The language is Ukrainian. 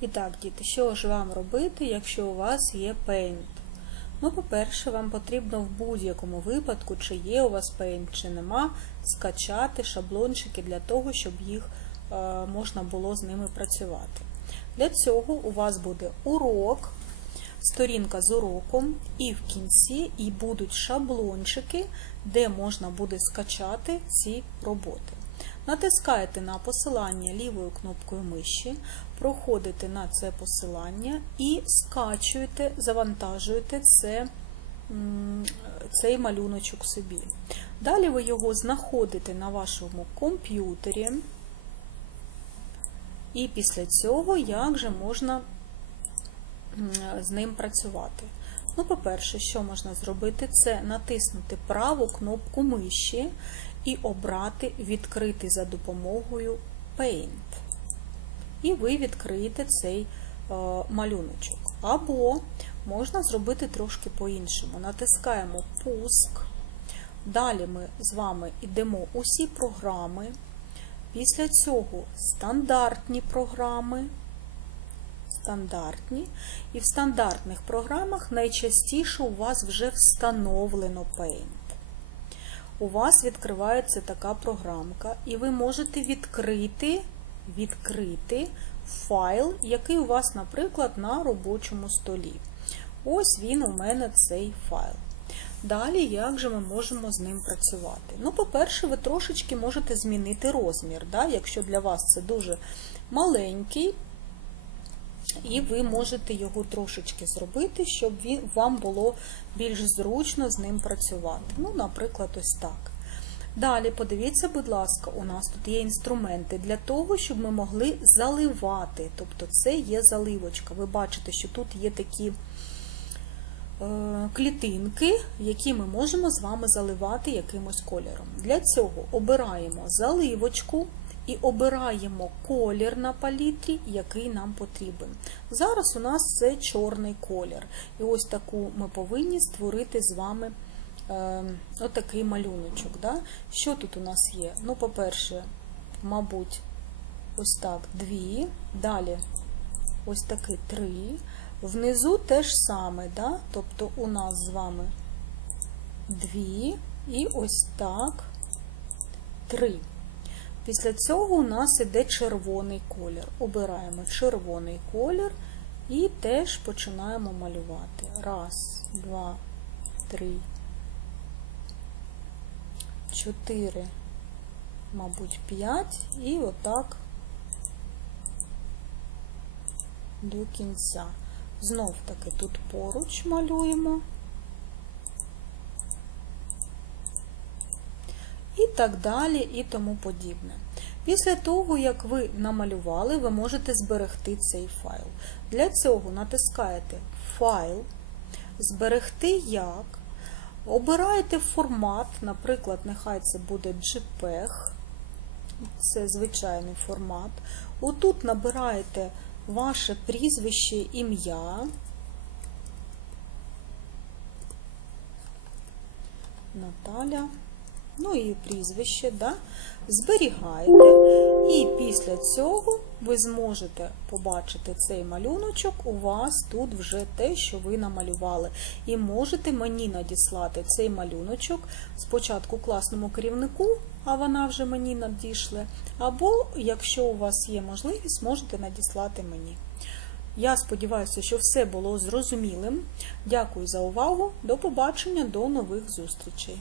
І так, діти, що ж вам робити, якщо у вас є Paint? Ну, по-перше, вам потрібно в будь-якому випадку, чи є у вас Paint, чи нема, скачати шаблончики для того, щоб їх е, можна було з ними працювати. Для цього у вас буде урок, сторінка з уроком, і в кінці і будуть шаблончики, де можна буде скачати ці роботи. Натискаєте на посилання лівою кнопкою миші, проходите на це посилання і скачуєте, завантажуєте це, цей малюночок собі. Далі ви його знаходите на вашому комп'ютері. І після цього як же можна з ним працювати? Ну, по-перше, що можна зробити, це натиснути праву кнопку миші і обрати Відкрити за допомогою Paint. І ви відкриєте цей е, малюночок. Або можна зробити трошки по-іншому. Натискаємо Пуск. Далі ми з вами йдемо усі програми. Після цього стандартні програми. Стандартні. І в стандартних програмах найчастіше у вас вже встановлено Paint. У вас відкривається така програмка, і ви можете відкрити, відкрити файл, який у вас, наприклад, на робочому столі. Ось він у мене цей файл. Далі, як же ми можемо з ним працювати? Ну, по-перше, ви трошечки можете змінити розмір. Да? Якщо для вас це дуже маленький, і ви можете його трошечки зробити, щоб він, вам було більш зручно з ним працювати. Ну, наприклад, ось так. Далі, подивіться, будь ласка, у нас тут є інструменти для того, щоб ми могли заливати. Тобто це є заливочка. Ви бачите, що тут є такі е, клітинки, які ми можемо з вами заливати якимось кольором. Для цього обираємо заливочку і обираємо колір на палітрі, який нам потрібен. Зараз у нас це чорний колір. І ось таку ми повинні створити з вами е, отакий малюночок. Да? Що тут у нас є? Ну, по-перше, мабуть, ось так, дві, далі ось такі три. Внизу те ж саме, да? тобто у нас з вами дві і ось так три. Після цього у нас іде червоний колір. Обираємо червоний колір і теж починаємо малювати. Раз, два, три, чотири, мабуть, п'ять, і отак до кінця. Знов таки тут поруч малюємо. Так далі, і тому подібне. Після того, як ви намалювали, ви можете зберегти цей файл. Для цього натискаєте Файл, Зберегти як. Обираєте формат, наприклад, нехай це буде JPEG, це звичайний формат. Отут набираєте ваше прізвище, ім'я. Наталя ну і прізвище, да? зберігаєте, і після цього ви зможете побачити цей малюночок, у вас тут вже те, що ви намалювали. І можете мені надіслати цей малюночок спочатку класному керівнику, а вона вже мені надійшли, або, якщо у вас є можливість, можете надіслати мені. Я сподіваюся, що все було зрозумілим. Дякую за увагу. До побачення, до нових зустрічей.